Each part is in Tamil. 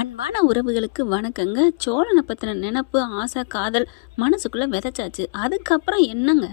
அன்பான உறவுகளுக்கு வணக்கங்க. சோழனை பற்றின நினப்பு, ஆசை, காதல் மனசுக்குள்ளே விதைச்சாச்சு. அதுக்கப்புறம் என்னங்க,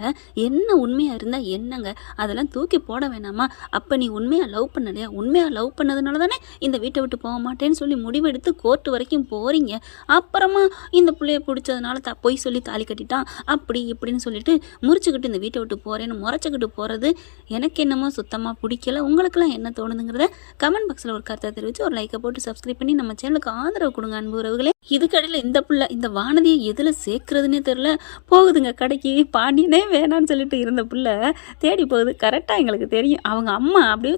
என்ன உண்மையாக இருந்தால் என்னங்க, அதெல்லாம் தூக்கி போட வேணாமா? அப்போ நீ உண்மையாக லவ் பண்ணலையா? உண்மையாக லவ் பண்ணதுனால தானே இந்த வீட்டை விட்டு போக மாட்டேன்னு சொல்லி முடிவெடுத்து கோர்ட்டு வரைக்கும் போகிறீங்க. அப்புறமா இந்த பிள்ளைய பிடிச்சதுனால பொய் சொல்லி தாலி கட்டிட்டான் அப்படி இப்படின்னு சொல்லிட்டு முறிச்சுக்கிட்டு இந்த வீட்டை விட்டு போகிறேன்னு முறைச்சிக்கிட்டு போகிறது எனக்கு என்னமோ சுத்தமாக பிடிக்கல. உங்களுக்கெல்லாம் என்ன தோணுதுங்கிறத கமெண்ட் பாக்ஸில் ஒரு கருத்தை தெரிவித்து ஒரு லைக்கை போட்டு சப்ஸ்கிரைப் பண்ணி நம்ம சேனலுக்கு ஆதரவு கொடுங்க அன்பு உறவுகளே. இதுக்கடையில் இந்த பிள்ளை இந்த வானதியை எதில் சேர்க்கறதுன்னே தெரில. போகுதுங்க கடைக்கு. பாண்டியனே வேணான்னு சொல்லிட்டு இருந்த பிள்ளை தேடி போகுது. கரெக்டாக எங்களுக்கு தெரியும் அவங்க அம்மா அப்படியே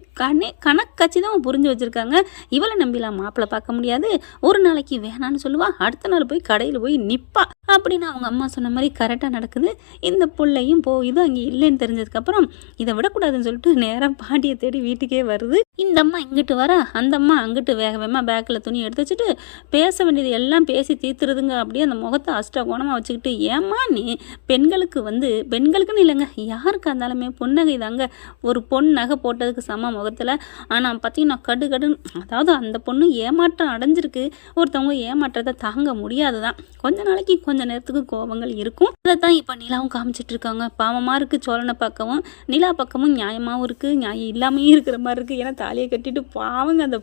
கணக்காட்சி தான் புரிஞ்சு வச்சுருக்காங்க. இவளை நம்பிலாம் மாப்பிள்ளை பார்க்க முடியாது. ஒரு நாளைக்கு வேணான்னு சொல்லுவா, அடுத்த நாள் போய் கடையில் போய் நிற்பா அப்படின்னு அவங்க அம்மா சொன்ன மாதிரி கரெக்டாக நடக்குது. இந்த பிள்ளையும் போகுது. அங்கே இல்லைன்னு தெரிஞ்சதுக்கப்புறம் இதை விடக்கூடாதுன்னு சொல்லிட்டு நேராக பாண்டியை தேடி வீட்டுக்கே வருது. இந்த அம்மா இங்கிட்டு வர, அந்த அம்மா அங்கிட்டு வேக வேகமாக பேக்கில் துணி எடுத்து வச்சுட்டு பேச வேண்டியது எல்லாம் பேசி தீர்த்துறதுங்க. அப்படியே அந்த முகத்தை அஷ்டகோணமாக வச்சுக்கிட்டு, ஏம்மா நீ பெண்களுக்குன்னு இல்லைங்க, யாருக்கா இருந்தாலுமே பொன்னகை தாங்க ஒரு பொன் நகை போட்டதுக்கு சம முகத்தில். ஆனால் பார்த்தீங்கன்னா கடுன்னு, அதாவது அந்த பொண்ணு ஏமாற்றம் அடைஞ்சிருக்கு. ஒருத்தவங்க ஏமாற்றத்தை தாங்க முடியாது தான். கொஞ்ச நாளைக்கு கொஞ்ச நேரத்துக்கு கோபங்கள் இருக்கும். அதை தான் இப்போ நிலாவும் காமிச்சிட்டு இருக்காங்க. பாவமாக இருக்குது. சோழனை பக்கமும் நிலா பக்கமும் நியாயமாகவும் இருக்குது, நியாயம் இல்லாமையும் இருக்கிற மாதிரி இருக்குது. ஏன்னா தாலியை கட்டிட்டு பாவங்க அந்த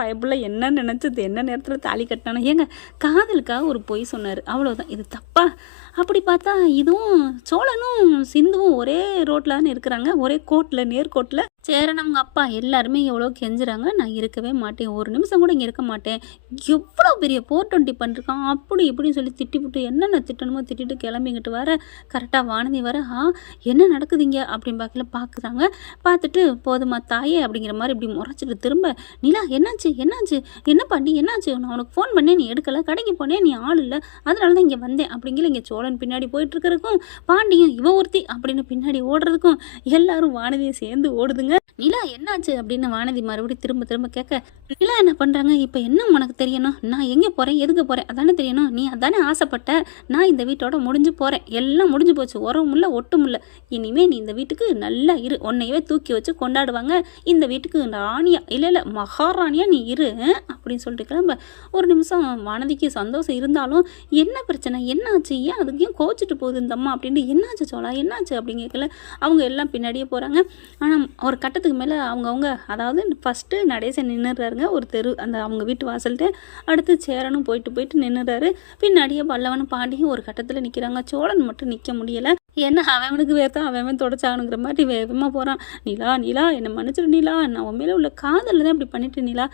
பயப்புள்ள என்ன நினச்சது, என்ன நேரத்தில் தாலி கட்டினானோ. ஏங்க காதலுக்காக ஒரு பொய் சொன்னார், அவ்வளோதான். இது தப்பா? அப்படி பார்த்தா இதுவும் சோழனும் சிந்துவும் ஒரே ரோட்டில் தானே இருக்கிறாங்க, ஒரே கோட்டில், நேர்கோட்டில். சேரன் அவங்க அப்பா எல்லாருமே எவ்வளோ கெஞ்சுறாங்க, நான் இருக்கவே மாட்டேன், ஒரு நிமிஷம் கூட இங்கே இருக்க மாட்டேன், எவ்வளோ பெரிய 420 பண்ணிருக்கான் அப்படி இப்படின்னு சொல்லி திட்டிவிட்டு என்னென்ன திட்டணுமோ திட்டிட்டு கிளம்பிங்கிட்டு வர கரெக்டாக வானதி வர, என்ன நடக்குதுங்க அப்படின்னு பார்க்குறாங்க. பார்த்துட்டு போதுமா தாயே அப்படிங்கிற மாதிரி இப்படி முறைச்சிட்டு திரும்ப, நிலா என்னாச்சு என்ன பண்ணி என்னாச்சு, நான் உனக்கு ஃபோன் பண்ணேன் நீ எடுக்கலை, கடைக்கு போனேன் நீ ஆள் இல்லை, அதனால தான் இங்கே வந்தேன் அப்படிங்கிற. இங்கே சோழன் பின்னாடி போயிட்டு இருக்கிறதுக்கும் பாண்டியும் இவ ஒருத்தி அப்படின்னு பின்னாடி ஓடுறதுக்கும் எல்லாரும் வானதியை சேர்ந்து ஓடுதுங்க. நிலா என்னாச்சு அப்படின்னு வானதி மறுபடியும் திரும்ப கேட்க, நிலா என்ன பண்ணுறாங்க, இப்போ என்ன உனக்கு தெரியணும், நான் எங்கே போகிறேன் எதுக்கு போகிறேன் அதானே தெரியணும், நீ அதானே ஆசைப்பட்ட, நான் இந்த வீட்டோட முடிஞ்சு போகிறேன், எல்லாம் முடிஞ்சு போச்சு, உறவும் இல்லை ஒட்டும் இல்லை, இனிமேல் நீ இந்த வீட்டுக்கு நல்லா இரு, உன்னையவே தூக்கி வச்சு கொண்டாடுவாங்க, இந்த வீட்டுக்கு ராணியா இல்லை மகாராணியா நீ இரு அப்படின்னு சொல்லிட்டு கிளம்ப. ஒரு நிமிஷம் வானதிக்கு சந்தோஷம் இருந்தாலும் என்ன பிரச்சனை, என்னாச்சு, ஏன் அதுக்கு ஏன் கோச்சிட்டு போகுது இந்த அம்மா அப்படின்ட்டு, என்னாச்சு சோழா என்னாச்சு அப்படின்னு கேட்கல. அவங்க எல்லாம் பின்னாடியே போகிறாங்க. ஆனால் ஒரு கட்டத்துக்கு மேலே அவங்கவுங்க, அதாவது ஃபஸ்ட்டு நடேசன் நின்றுறாருங்க ஒரு தெரு அந்த அவங்க வீட்டு வாசல்கிட்ட. அடுத்து சேரனும் போயிட்டு நின்றுறாரு. பின்னாடியே பல்லவனும் பாண்டியும் ஒரு கட்டத்தில் நிற்கிறாங்க. சோழன் மட்டும் நிற்க முடியலை. என்ன அவனுக்கு வேர்த்தா அவன் தொடச்சானுங்கிற மாதிரி வேகமாக போகிறான். நிலா என்னை மன்னிச்சிடு நிலா, நான் உன் மேலே உள்ள காதலில் தான் இப்படி பண்ணிட்டு நிலா,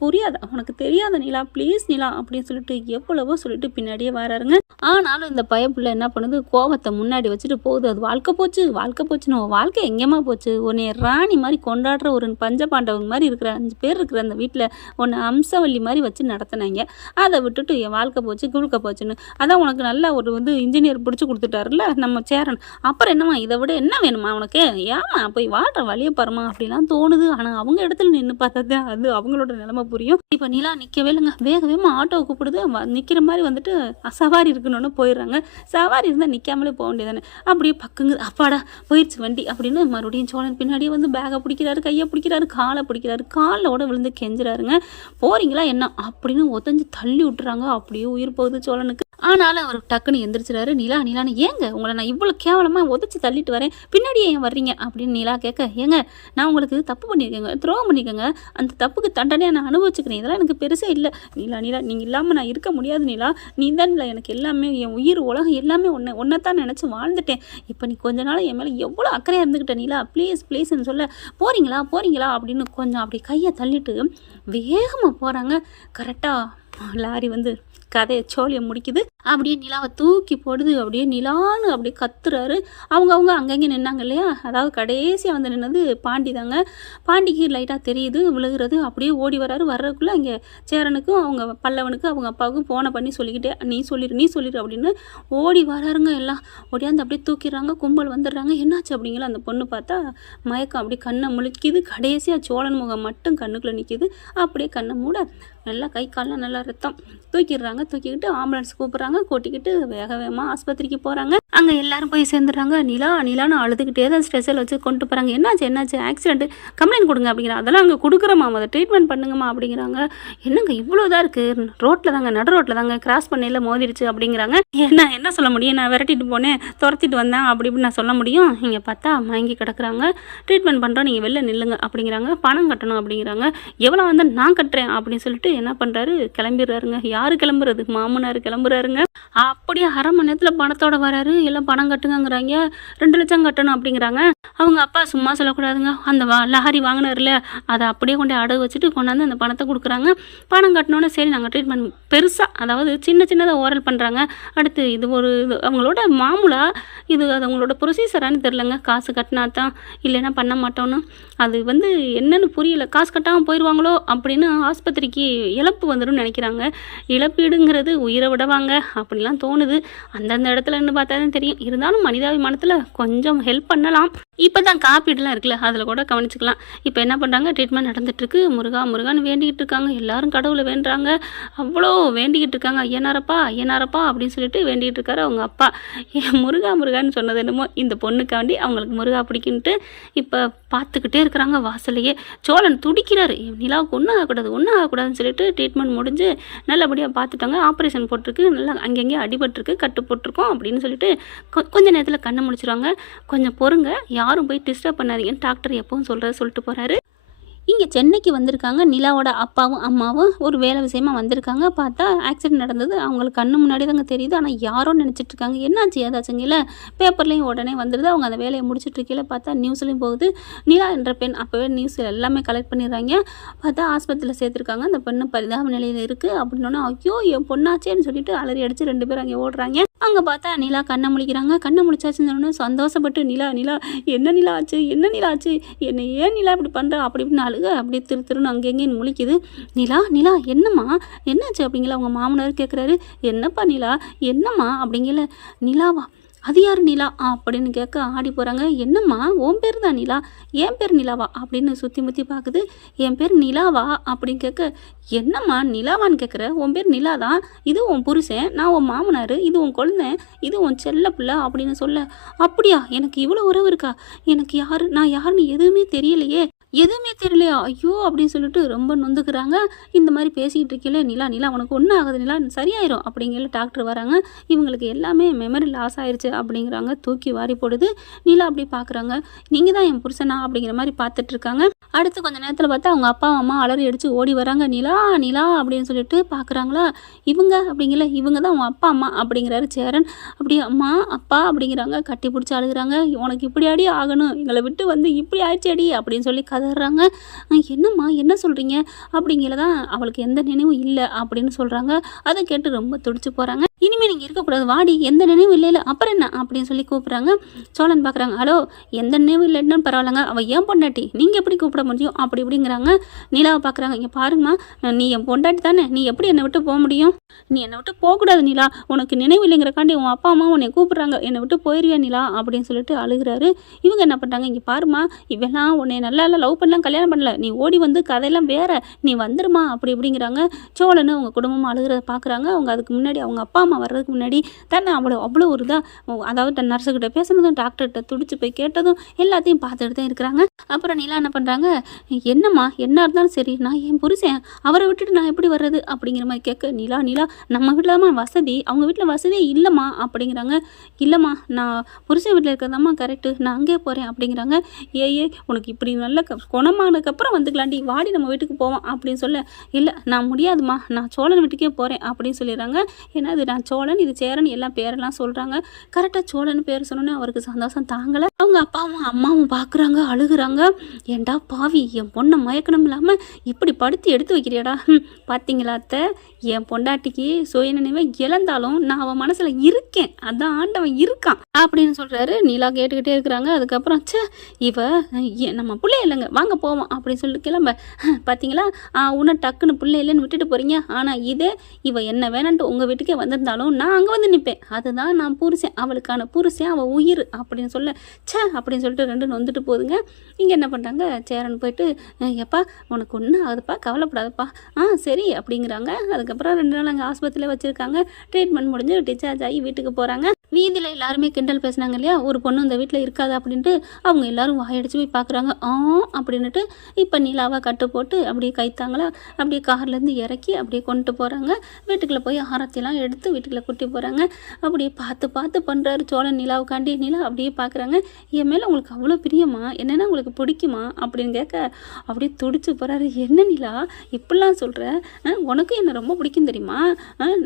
புரியாத உனக்கு தெரியாத நிலா, ப்ளீஸ் நிலா அப்படின்னு சொல்லிட்டு எவ்வளவோ சொல்லிட்டு பின்னாடியே வராருங்க. ஆனாலும் இந்த பயப்புள்ள என்ன பண்ணுது, கோவத்தை முன்னாடி வச்சுட்டு போகுது. அது வாழ்க்கை போச்சுன்னு உன் வாழ்க்கை எங்கேமா போச்சு, உன்னை ராணி மாதிரி கொண்டாடுற ஒரு பஞ்சபாண்டவங்க மாதிரி இருக்கிற 5 பேர் இருக்கிற அந்த வீட்டில் உன்னை அம்சவல்லி மாதிரி வச்சு நடத்தினாங்க, அதை விட்டுட்டு என் வாழ்க்கை போச்சு குழுக்க போச்சுன்னு. அதான் உனக்கு நல்ல ஒரு இன்ஜினியர் பிடிச்சி கொடுத்துட்டாருல்ல நம்ம சேரன், அப்புறம் என்னம்மா இதை விட என்ன வேணுமா உனக்கு, ஏமா போய் வாழ்ற வழியை பாருமா அப்படிலாம் தோணுது. ஆனால் அவங்க இடத்துல நின்று பார்த்தா அது அவங்களோட நிலைமை புரியும். இப்போ நிலா நிற்கவே இல்லைங்க, வேகமாக ஆட்டோவை கூப்பிடுது. நிற்கிற மாதிரி வந்துட்டு சவாரி இருக்கணும்னு போயிடுறாங்க. சவாரி இருந்தால் நிற்காமலே போக வேண்டியதானே. அப்படியே பக்குங்க, அப்பாடா போயிடுச்சு வண்டி அப்படின்னு மறுபடியும் சோழன் பின்னாடியே பேகை பிடிக்கிறாரு, கையை பிடிக்கிறாரு, காலை பிடிக்கிறாரு, காலோட விழுந்து கெஞ்சுறாருங்க. போறீங்களா என்ன அப்படின்னு ஒத்தஞ்சு தள்ளி விட்டுறாங்க. அப்படியே உயிர் போகுது சோழனுக்கு. ஆனாலும் அவர் டக்குன்னு எந்திரிச்சிடாரு. நிலான்னு ஏங்க உங்களை நான் இவ்வளோ கேவலமாக உதச்சி தள்ளிட்டு வரேன், பின்னாடியே ஏன் வர்றீங்க அப்படின்னு நிலா கேட்க, ஏங்க நான் உங்களுக்கு தப்பு பண்ணியிருக்கேங்க, துரோகம் பண்ணிக்கோங்க, அந்த தப்புக்கு தண்டனையாக நான் அனுபவிச்சுக்கிறேன், இதெல்லாம் எனக்கு பெருசே இல்லை. நிலா நீங்கள் இல்லாமல் நான் இருக்க முடியாது நிலா, நீ தான் இல்லை எனக்கு எல்லாமே, என் உயிர் உலகம் எல்லாமே ஒன்றைத்தான் நினச்சி வாழ்ந்துட்டேன். இப்போ நீ கொஞ்ச நாள் என் மேலே எவ்வளோ அக்கறையாக இருந்துக்கிட்டேன் நிலா, ப்ளீஸ்ன்னு சொல்ல, போகிறீங்களா அப்படின்னு கொஞ்சம் அப்படி கையை தள்ளிட்டு வேகமாக போகிறாங்க. கரெக்டாக லாரி கதையை சோழியை முடிக்குது. அப்படியே நிலாவை தூக்கி போடுது. அப்படியே நிலான்னு அப்படியே கத்துறாரு. அவங்க அங்கங்கே நின்னாங்க இல்லையா, அதாவது கடைசியாக நின்னது பாண்டி தாங்க. பாண்டிக்கு லைட்டாக தெரியுது விழுகிறது. அப்படியே ஓடி வர்றாரு. வர்றதுக்குள்ளே அங்கே சேரனுக்கும் அவங்க பல்லவனுக்கும் அவங்க அப்பாவுக்கும் ஃபோனை பண்ணி சொல்லிக்கிட்டே, நீ சொல்லிடு அப்படின்னு ஓடி வராருங்க. எல்லாம் ஓடியாந்து அப்படியே தூக்கிடுறாங்க. கும்பல் வந்துடுறாங்க. என்னாச்சு அப்படிங்கிற அந்த பொண்ணு பார்த்தா மயக்கம், அப்படியே கண்ணை முழிக்குது. கடைசியாக சோழன் முகம் மட்டும் கண்ணுக்குள்ளே நிற்கிது. அப்படியே கண்ணை மூட நல்லா கை கால்லாம் நல்லா ரத்தம். தூக்கிடுறாங்க. தூக்கிக்கிட்டு ஆம்புலன்ஸ் கூப்பிட்றாங்க. கூட்டிக்கிட்டு வேகமாக ஆஸ்பத்திரிக்கு போகிறாங்க. அங்கே எல்லாரும் போய் சேர்ந்துடுறாங்க. நிலா நிலான்னு அழுதுகிட்டே தான் ஸ்ட்ரெஸ்ஸில் வச்சு கொண்டு போகிறாங்க. என்னாச்சு என்னாச்சு ஆக்சிடென்ட், கம்ப்ளைண்ட் கொடுங்க அப்படிங்கிறாங்க. அதெல்லாம் அங்கே கொடுக்குறோம்மா, அதை ட்ரீட்மெண்ட் பண்ணுங்கம்மா அப்படிங்கிறாங்க. என்னங்க இவ்வளோ இதாக இருக்குது, ரோட்டில் தாங்க நடு ரோட்டில் தாங்க கிராஸ் பண்ணையில் மோதிடுச்சு அப்படிங்கிறாங்க. என்ன சொல்ல முடியும், நான் விரட்டிட்டு போனேன் துரத்திட்டு வந்தேன் அப்படி இப்படின்னு நான் சொல்ல முடியும். இங்கே பார்த்தா மயங்கி கிடக்குறாங்க. ட்ரீட்மெண்ட் பண்ணுறோம், நீங்கள் வெளில நில்லுங்க அப்படிங்கிறாங்க. பணம் கட்டணும் அப்படிங்கிறாங்க. எவ்வளோ வந்து நான் கட்டுறேன் அப்படின்னு சொல்லிட்டு என்ன பண்ணுறாரு, கிளம்பிடுறாருங்க. யார் கிளம்புறது, மாமனார் கிளம்புறாருங்க. அப்படியே அரை மணி நேரத்தில் பணத்தோட வராரு. எல்லாம் பணம் கட்டுங்கிறாங்க. 2 லட்சம் கட்டணும் அப்படிங்கிறாங்க. அவங்க அப்பா சும்மா சொல்லக்கூடாதுங்க, அந்த லாரி வாங்கினார்ல அதை அப்படியே கொண்டு அடகு வச்சுட்டு கொண்டாந்து அந்த பணத்தை கொடுக்குறாங்க. பணம் கட்டினோன்னே சரி நாங்கள் ட்ரீட்மெண்ட் பெருசாக, அதாவது சின்னதாக ஓரல் பண்ணுறாங்க. அடுத்து இது அவங்களோட மாமூலா, இது அது அவங்களோட ப்ரொசீஜரானு தெரிலங்க. காசு கட்டினா தான், இல்லைன்னா பண்ண மாட்டோன்னு. அது என்னன்னு புரியல. காசு கட்டாமல் போயிடுவாங்களோ அப்படின்னு ஆஸ்பத்திரிக்கு இழப்பு வந்துடும் நினைக்கிறாங்க. இழப்பீடுங்கிறது உயிரை விடவாங்க அப்படிலாம் தோணுது. அந்தந்த இடத்துலன்னு பார்த்தா தான் தெரியும். இருந்தாலும் மனிதாபிமானத்தில் கொஞ்சம் ஹெல்ப் பண்ணலாம். இப்போ தான் காப்பீடுலாம் இருக்குல்ல, அதில் கூட கவனிச்சுக்கலாம். இப்போ என்ன பண்ணுறாங்க, ட்ரீட்மெண்ட் நடந்துட்டுருக்கு. முருகா முருகான்னு வேண்டிக்கிட்டு இருக்காங்க. எல்லாரும் கடவுளை வேண்டுறாங்க. அவ்வளோ வேண்டிக்கிட்டு இருக்காங்க. ஐயனாரப்பா அப்படின்னு சொல்லிட்டு வேண்டிகிட்டு இருக்காரு அவங்க அப்பா. முருகா முருகான்னு சொன்னது என்னமோ இந்த பொண்ணுக்காண்டி அவங்களுக்கு முருகா பிடிக்குன்ட்டு இப்போ பார்த்துக்கிட்டே இருக்கிறாங்க வாசலையே. சோழன் துடிக்கிறாரு, நிலாவுக்கு ஒன்றும் ஆகக்கூடாதுன்னு சொல்லிட்டு ட்ரீட்மெண்ட் முடிஞ்சு நல்லபடியாக பார்த்துட்டாங்க. ஆப்ரேஷன் போட்டிருக்கு, நல்லா அங்கங்கே அடிபட்டிருக்கு, கட்டு போட்டிருக்கோம் அப்படின்னு சொல்லிட்டு கொஞ்ச நேரத்தில் கண்ணை முடிச்சிருவாங்க. கொஞ்சம் பொறுங்க, யாரும் போய் டிஸ்டர்ப் பண்ணாதீங்கன்னு டாக்டர் எப்பவும் சொல்லிட்டு போகிறாரு. இங்கே சென்னைக்கு வந்திருக்காங்க. நிலாவோட அப்பாவும் அம்மாவும் ஒரு வேலை விஷயமா வந்திருக்காங்க. பார்த்தா ஆக்சிடென்ட் நடந்தது அவங்களுக்கு கண்ணு முன்னாடி தாங்க தெரியுது. ஆனால் யாரோ நினச்சிட்டு இருக்காங்க. என்னாச்சு ஏதாச்சுங்கல்ல, பேப்பர்லேயும் உடனே வந்துடுது. அவங்க அந்த வேலையை முடிச்சுட்டு இருக்கையில் பார்த்தா நியூஸ்லேயும் போகுது. நிலா என்ற பெண் அப்போவே நியூஸில் எல்லாமே கலெக்ட் பண்ணிடுறாங்க. பார்த்தா ஆஸ்பத்திரியில் சேர்த்துருக்காங்க. அந்த பெண்ணு பரிதாப நிலையில் இருக்குது அப்படின்னோன்னா, ஐயோ என் பொண்ணாச்சேன்னு சொல்லிட்டு அலறி அடித்து 2 பேரும் அங்கே ஓடுறாங்க. அங்கே பார்த்தா நிலா கண்ணை முழிக்கிறாங்க. கண்ணை முழிச்சாச்சுன்னு சொன்னோன்னு சந்தோஷப்பட்டு, நிலா என்ன நிலா ஆச்சு என்னை ஏன் நிலா இப்படி பண்ணுறா அப்படி இப்படின்னு அழுக அப்படியே திருன்னு அங்கெங்கேன்னு முழிக்குது. நிலா என்னம்மா என்னாச்சு அப்படிங்கல அவங்க மாமனார் கேட்குறாரு. என்னப்பா நிலா என்னம்மா அப்படிங்கல. நிலாவா, அது யார் நிலா அப்படின்னு கேட்க ஆடி போகிறாங்க. என்னம்மா உன் பேர் தான் நிலா, என் பேர் நிலாவா அப்படின்னு சுற்றி முற்றி பார்க்குது. என் பேர் நிலாவா அப்படின்னு கேட்க, என்னம்மா நிலாவான்னு கேட்குற, உன் பேர் நிலா தான், இது உன் புருஷன், நான் உன் மாமனார், இது உன் குழந்தை, இது உன் செல்ல பிள்ளை அப்படின்னு சொல்ல. அப்படியா, எனக்கு இவ்வளோ உறவு இருக்கா, எனக்கு நான் யாருன்னு எதுவுமே தெரியலையே ஐயோ அப்படின்னு சொல்லிட்டு ரொம்ப நொந்துக்கிறாங்க. இந்த மாதிரி பேசிக்கிட்டு இருக்கல, நிலா உனக்கு ஒன்றும் ஆகுது நிலா, சரியாயிரும் அப்படிங்கிற டாக்டர் வராங்க. இவங்களுக்கு எல்லாமே மெமரி லாஸ் ஆயிடுச்சு அப்படிங்கிறாங்க. தூக்கி வாரி போடுது. நிலா அப்படி பார்க்குறாங்க. நீங்கள் தான் என் புருஷனா அப்படிங்கிற மாதிரி பார்த்துட்டு இருக்காங்க. அடுத்து கொஞ்ச நேரத்தில் பார்த்தா அவங்க அப்பா அம்மா அலறி அடித்து ஓடி வராங்க. நிலா அப்படின்னு சொல்லிட்டு பார்க்குறாங்களா. இவங்க அப்படிங்கல, இவங்க தான் உன் அப்பா அம்மா அப்படிங்கிறாரு சேரன். அப்படி அம்மா அப்பா அப்படிங்கிறாங்க. கட்டி பிடிச்சி அழுகுறாங்க. உனக்கு இப்படி அடி ஆகணும், எங்களை விட்டு இப்படி ஆயிடுச்சு அடி அப்படின்னு சொல்லி கதறாங்க. என்னம்மா என்ன சொல்கிறீங்க அப்படிங்கிறதான் அவளுக்கு எந்த நினைவும் இல்லை அப்படின்னு சொல்கிறாங்க. அதை கேட்டு ரொம்ப துடிச்சு போகிறாங்க. இனிமேல் நீங்கள் இருக்கக்கூடாது, வாடி, எந்த நினைவும் இல்லை அப்புறம் என்ன அப்படின்னு சொல்லி கூப்பிட்றாங்க. சோழன் பார்க்குறாங்க. ஹலோ, எந்த நினைவும் இல்லைன்னு பரவாயில்லங்க, அவள் ஏன் பொண்டாட்டி, நீங்கள் எப்படி கூப்பிட முடியும் அப்படி இப்படிங்கிறாங்க. நிலாவை பார்க்குறாங்க. இங்கே பாருங்கம்மா, நீ என் பொண்டாட்டி தானே, நீ எப்படி என்னை விட்டு போக முடியும், நீ என்னை விட்டு போகக்கூடாது நிலா, உனக்கு நினைவு இல்லைங்கிறக்காண்டி உன் அப்பா அம்மா உன்னை கூப்பிட்றாங்க, என்னை விட்டு போயிருவியா நிலா அப்படின்னு சொல்லிட்டு அழுகிறாரு. இவங்க என்ன பண்ணுறாங்க, இங்கே பாருமா, இவெல்லாம் உன்னை நல்லா லவ் பண்ணலாம், கல்யாணம் பண்ணல, நீ ஓடி வந்து கதையெல்லாம் வேற, நீ வந்துருமா அப்படி இப்படிங்கிறாங்க. சோழன்னு அவங்க குடும்பமாக அழுகிறத பார்க்குறாங்க. அவங்க அதுக்கு முன்னாடி அவங்க அப்பா அம்மா வர்றதுக்கு முன்னாடி தன்னை அவ்வளோ ஒரு இதாக, அதாவது தன் நர்ஸுக்கிட்ட பேசுனதும் டாக்டர்கிட்ட துடிச்சு போய் கேட்டதும் எல்லாத்தையும் பார்த்துட்டு தான் இருக்கிறாங்க. அப்புறம் நிலா என்ன பண்ணுறாங்க, என்னம்மா என்ன இருந்தாலும் சரி, நான் என் புருஷன், அவரை விட்டுட்டு நான் எப்படி வர்றது அப்படிங்கிற மாதிரி கேட்க, நிலா நம்ம வீட்டில் தான் வசதி, அவங்க வீட்டில் வசதியே இல்லைம்மா அப்படிங்கிறாங்க. இல்லைம்மா, நான் புருஷன் வீட்டில் இருக்கிறதாம்மா கரெக்டு, நான் அங்கே போகிறேன் அப்படிங்கிறாங்க. உனக்கு இப்படி நல்ல குணமானதுக்கப்புறம் வந்துக்கலாண்டி, வாடி நம்ம வீட்டுக்கு போவோம் அப்படின்னு சொல்ல, இல்லை நான் முடியாதுமா, நான் சோழன் வீட்டுக்கே போகிறேன் அப்படின்னு சொல்லிடுறாங்க. ஏன்னா இது நான் சோழன், இது சேரன், எல்லாம் பேரெல்லாம் சொல்கிறாங்க. கரெக்டாக சோழன் பேர் சொன்னோன்னே அவருக்கு சந்தோஷம் தாங்கலை. அவங்க அப்பாவும் அம்மாவும் பார்க்குறாங்க, அழுகுறாங்க. ஏண்டா பாவி, என் பொண்ணை மயக்கணும் இல்லாமல் இப்படி படுத்தி எடுத்து வைக்கிறியாடா, பார்த்தீங்களா அத்தை, என் பொண்டாட்டிக்கு சுயநினைவை இழந்தாலும் நான் அவன் மனசில் இருக்கேன், அதான் ஆண்டவன் இருக்கான் அப்படின்னு சொல்கிறாரு. நிலா கேட்டுக்கிட்டே இருக்கிறாங்க. அதுக்கப்புறம் இவ நம்ம பிள்ளை இல்லைங்க, வாங்க போவோம் அப்படின்னு சொல்லிட்டு கிளம்ப. பார்த்தீங்களா, உன்னை டக்குன்னு பிள்ளை இல்லைன்னு விட்டுட்டு போகிறீங்க, ஆனால் இதே இவ என்ன வேணான்ட்டு உங்கள் வீட்டுக்கே வந்திருந்தாலும் நான் அங்கே வந்து நிற்பேன், அதுதான் நான் புருஷன், அவளுக்கான புருஷன், அவள் உயிர் அப்படின்னு சொல்ல அப்படின்னு சொல்லிட்டு 2 வந்துட்டு போகுதுங்க. இங்கே என்ன பண்ணுறாங்க, சேரன் போயிட்டு, எப்பா உனக்கு ஒன்றும் ஆகுதுப்பா, கவலைப்படாதப்பா, சரி அப்படிங்கிறாங்க. அதுக்கப்புறம் 2 நாள் அங்கே ஆஸ்பத்திரியில் வச்சுருக்காங்க. ட்ரீட்மெண்ட் முடிஞ்சு டிஸ்சார்ஜ் ஆகி வீட்டுக்கு போகிறாங்க. வீதியில் எல்லாருமே கிண்டல் பேசுனாங்க இல்லையா, ஒரு பொண்ணு இந்த வீட்டில் இருக்காது அப்படின்ட்டு. அவங்க எல்லாரும் வாயடிச்சு போய் பார்க்குறாங்க. அப்படின்னுட்டு இப்போ நிலாவை கட்டு போட்டு அப்படியே கைத்தாங்களா அப்படியே கார்லேருந்து இறக்கி அப்படியே கொண்டுட்டு போகிறாங்க. வீட்டுக்குள்ளே போய் ஆரத்தியெல்லாம் எடுத்து வீட்டுக்குள்ளே கூட்டி போகிறாங்க. அப்படியே பார்த்து பார்த்து பண்ணுறாரு சோழன் நிலாவுக்காண்டி. நிலா அப்படியே பார்க்குறாங்க. என் மேலே உங்களுக்கு அவ்வளோ பிரியமா, என்னென்னா உங்களுக்கு பிடிக்குமா அப்படின்னு கேட்க அப்படியே துடிச்சு போகிறாரு. என்ன நிலா இப்படிலாம் சொல்கிற, உனக்கும் என்னை ரொம்ப பிடிக்கும் தெரியுமா,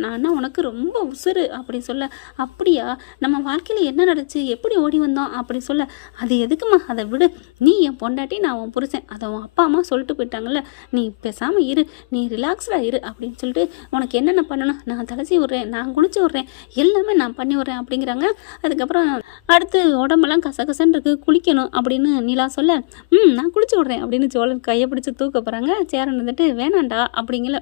நான் உனக்கு ரொம்ப உசுறு அப்படின்னு சொல்ல. அப்படியா, நம்ம வாழ்க்கையில் என்ன நடந்துச்சு, எப்படி ஓடி வந்தோம் அப்படி சொல்ல. அது எதுக்குமா, அதை விடு, நீ என் பொண்டாட்டி, நான் உன் புருஷன், அதை உன் அப்பா அம்மா சொல்லிட்டு போயிட்டாங்கல்ல, நீ பேசாமல் இரு, நீ ரிலாக்ஸ்டாக இரு அப்படின்னு சொல்லிட்டு உனக்கு என்னென்ன பண்ணணும் நான் தலைச்சி விட்றேன், நான் குளிச்சு விட்றேன், எல்லாமே நான் பண்ணி விட்றேன் அப்படிங்கிறாங்க. அதுக்கப்புறம் அடுத்து உடம்பெல்லாம் கசகசன்னு இருக்குது, குளிக்கணும் அப்படின்னு நிலா சொல்ல, நான் குளிச்சு விட்றேன் அப்படின்னு சோழன் கையை பிடிச்சி தூக்க போகிறாங்க. சேரன் வந்துட்டு வேணாண்டா அப்படிங்கல.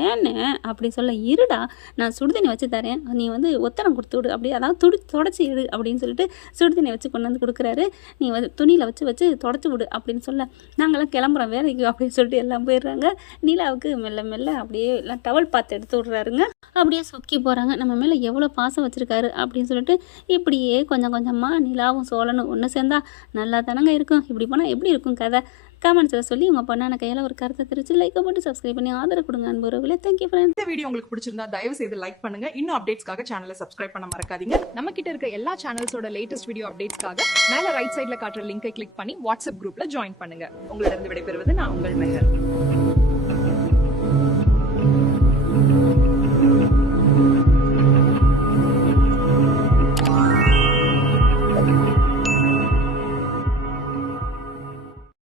ஏன்னு அப்படி சொல்ல, இருடா நான் சுடுதண்ணி வச்சு தரேன், நீ வந்து ஒத்தடம் கொடுத்து விடு அப்படி, அதாவது தொடச்சி எடு அப்படின்னு சொல்லிட்டு சுடுதண்ணி வச்சு கொண்டு வந்து கொடுக்குறாரு. நீ வந்து துணியில் வச்சு தொடச்சி விடு அப்படின்னு சொல்ல, நாங்களாம் கிளம்புறோம் வேலைக்கு அப்படின்னு சொல்லிட்டு எல்லாம் போயிடுறாங்க. நிலாவுக்கு மெல்ல மெல்ல அப்படியே எல்லாம் டவல் பார்த்து எடுத்து விட்றாருங்க. அப்படியே சொக்கி போகிறாங்க, நம்ம மேலே எவ்வளோ பாசம் வச்சுருக்காரு அப்படின்னு சொல்லிட்டு. இப்படியே கொஞ்சம் கொஞ்சமாக நிலாவும் சோழனும் ஒன்று சேர்ந்தா நல்லா தானங்க இருக்கும். இப்படி போனால் எப்படி இருக்கும் கதை? கமெண்ட்ஸில் சொல்லி உங்கள் பொண்ணான கையில் ஒரு கருத்தை தெரிவித்து லைக்கை போட்டு சப்ஸ்கிரைப் பண்ணி ஆதரவு கொடுங்க அன்புறவுகளே. Thank you friends. இந்த வீடியோ உங்களுக்கு பிடிச்சிருந்தா தயவு செய்து லைக் பண்ணுங்க. இன்னும் அப்டேட்ஸ்க்காக சேனலை சப்ஸ்கிரைப் பண்ண மறக்காதீங்க. நம்ம கிட்ட இருக்க எல்லா சேனல்ஸோட லேட்டஸ்ட் வீடியோ அப்டேட்ஸ்க்காக மேல ரைட் சைடுல காட்டுற லிங்கை கிளிக் பண்ணி வாட்ஸ்அப் குரூப்ல ஜாயின் பண்ணுங்க. உங்களிடம் விடைபெறுவது நான் உங்கள் மெஹர்.